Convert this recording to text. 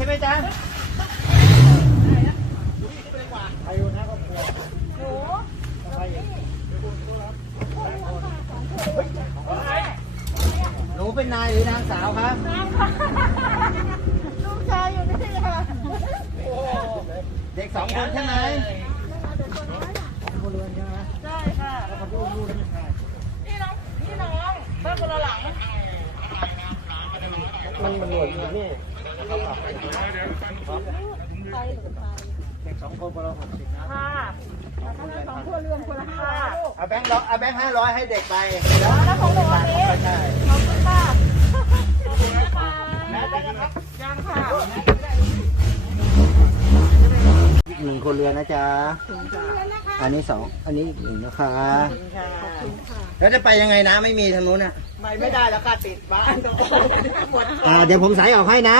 ช่ไหมจ๊ะไปดูนะครอบครัวหนูไปหนูเป็นนายหรือนางสาวครับลูกชายอยู่นี่ค่ะเด็กสองคนใช่ไหมคนรวนใช่ไหมใช่ค่ะนี่น้องนี่น้องบ้านคนละหลังมันมันหนวนี่ สองคนคนละหกสิบนะค่ะสองครัวเรือนคนละห้าลูกเอาแบงค์ร้อยเอาแบงค์ห้าร้อยให้เด็กไปแล้วของหนูอันนี้ใช่ขอบคุณค่ะขอบคุณนะคะยังค่ะหนึ่งคนเรือนนะจ๊ะอันนี้สองอันนี้อีกหนึ่งนะคะแล้วจะไปยังไงนะไม่มีทางนู้นอะไม่ไม่ได้แล้วค่ะติดบ้านอ่าเดี๋ยวผมใส่ออกให้นะ